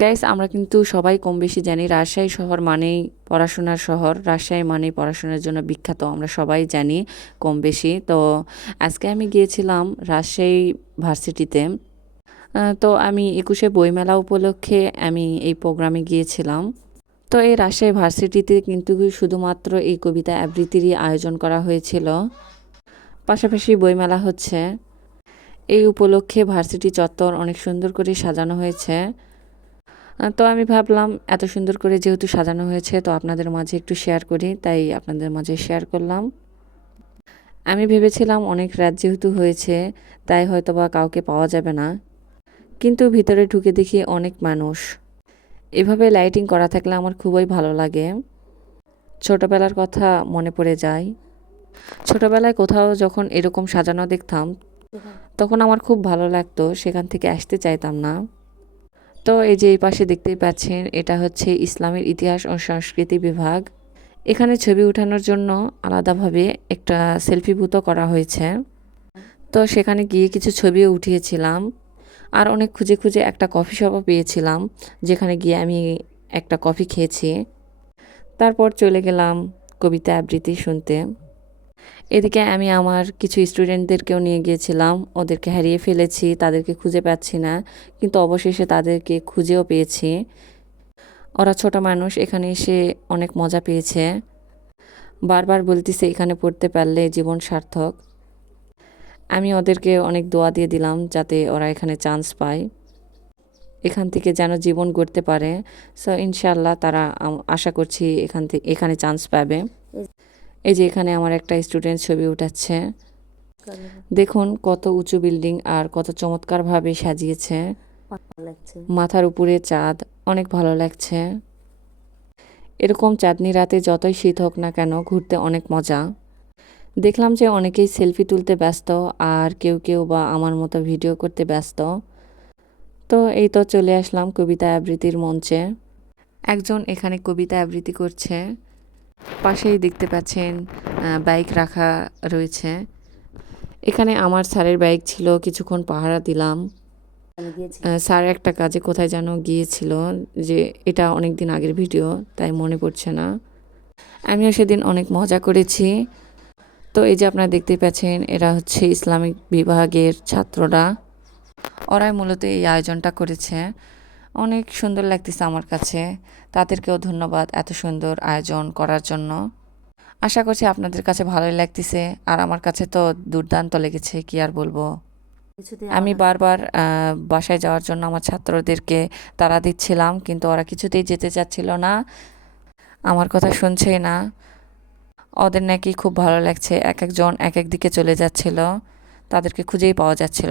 Guys, আমরা কিন্তু সবাই কম বেশি জানি রাজশাহী শহর মানেই পড়াশোনার শহর। রাজশাহী মানেই পড়াশোনার জন্য বিখ্যাত, আমরা সবাই জানি কম বেশি। তো আজকে আমি গিয়েছিলাম রাজশাহী ভার্সিটিতে। তো আমি ২১শে বইমেলা উপলক্ষে আমি এই প্রোগ্রামে গিয়েছিলাম। তো এই রাজশাহী ভার্সিটিতে কিন্তু শুধুমাত্র এই কবিতা আবৃত্তিরই আয়োজন করা হয়েছিল, পাশাপাশি বইমেলা হচ্ছে। এই উপলক্ষে ভার্সিটি চত্বর অনেক সুন্দর করে সাজানো হয়েছে। তো আমি ভাবলাম এত সুন্দর করে যেহেতু সাজানো হয়েছে, তো আপনাদের মাঝে একটু শেয়ার করি, তাই আপনাদের মাঝে শেয়ার করলাম। আমি ভেবেছিলাম অনেক রাত যেহেতু হয়েছে, তাই হয়তোবা কাউকে পাওয়া যাবে না, কিন্তু ভিতরে ঢুকে দেখি অনেক মানুষ। এভাবে লাইটিং করা থাকলে আমার খুবই ভালো লাগে। ছোটবেলার কথা মনে পড়ে যায়। ছোটবেলায় কোথাও যখন এরকম সাজানো দেখতাম, তখন আমার খুব ভালো লাগতো, সেখান থেকে আসতে চাইতাম না। তো এই যে এই পাশে দেখতেই পাচ্ছেন, এটা হচ্ছে ইসলামের ইতিহাস ও সংস্কৃতি বিভাগ। এখানে ছবি ওঠানোর জন্য আলাদাভাবে একটা সেলফি বুথও করা হয়েছে। তো সেখানে গিয়ে কিছু ছবিও উঠিয়েছিলাম। আর অনেক খুঁজে খুঁজে একটা কফি শপও পেয়েছিলাম, যেখানে গিয়ে আমি একটা কফি খেয়েছি। তারপর চলে গেলাম কবিতা আবৃত্তি শুনতে। এদিকে আমি আমার কিছু স্টুডেন্টদেরকেও নিয়ে গিয়েছিলাম, ওদেরকে হারিয়ে ফেলেছি, তাদেরকে খুঁজে পাচ্ছি না, কিন্তু অবশেষে তাদেরকে খুঁজেও পেয়েছি। ওরা ছোট মানুষ, এখানে এসে অনেক মজা পেয়েছে, বারবার বলতেছে এখানে পড়তে পারলে জীবন সার্থক। আমি ওদেরকে অনেক দোয়া দিয়ে দিলাম যাতে ওরা এখানে চান্স পায়, এখান থেকে যেন জীবন গড়তে পারে। সো ইনশাল্লাহ তারা আশা করছি এখানে চান্স পাবে। এই যে এখানে আমার একটা স্টুডেন্ট ছবি উঠাচ্ছে। দেখুন কত উঁচু বিল্ডিং আর কত চমৎকারভাবে সাজিয়েছে। মাথার উপরে চাঁদ, অনেক ভালো লাগছে। এরকম চাঁদনি রাতে যতই শীত হোক না কেন, ঘুরতে অনেক মজা। দেখলাম যে অনেকেই সেলফি তুলতে ব্যস্ত, আর কেউ কেউ বা আমার মতো ভিডিও করতে ব্যস্ত। তো এই তো চলে আসলাম কবিতা আবৃত্তির মঞ্চে। একজন এখানে কবিতা আবৃত্তি করছে। পাশেই দেখতে পাচ্ছেন বাইক রাখা রয়েছে। এখানে আমার স্যারের বাইক ছিল, কিছুক্ষণ পাহারা দিলাম। স্যার একটা কাজে কোথায় যেন গিয়েছিল, যে এটা অনেক দিন আগের ভিডিও, তাই মনে পড়ছে না। আমিও সেদিন অনেক মজা করেছি। তো এই যে আপনারা দেখতে পাচ্ছেন, এরা হচ্ছে ইসলামিক বিভাগের ছাত্ররা। ওরাই মূলত এই আয়োজনটা করেছে। অনেক সুন্দর লাগতেছে আমার কাছে। তাদেরকেও ধন্যবাদ এত সুন্দর আয়োজন করার জন্য। আশা করছি আপনাদের কাছে ভালোই লাগতেছে, আর আমার কাছে তো দুর্দান্ত লেগেছে, কি আর বলবো। আমি বারবার বাসায় যাওয়ার জন্য আমার ছাত্রদেরকে তাড়া দিচ্ছিলাম, কিন্তু ওরা কিছুতেই যেতে চাচ্ছিল না, আমার কথা শুনছেই না। ওদের নাকি খুব ভালো লাগছে, এক একজন এক এক দিকে চলে যাচ্ছিল, তাদেরকে খুঁজেই পাওয়া যাচ্ছিল না।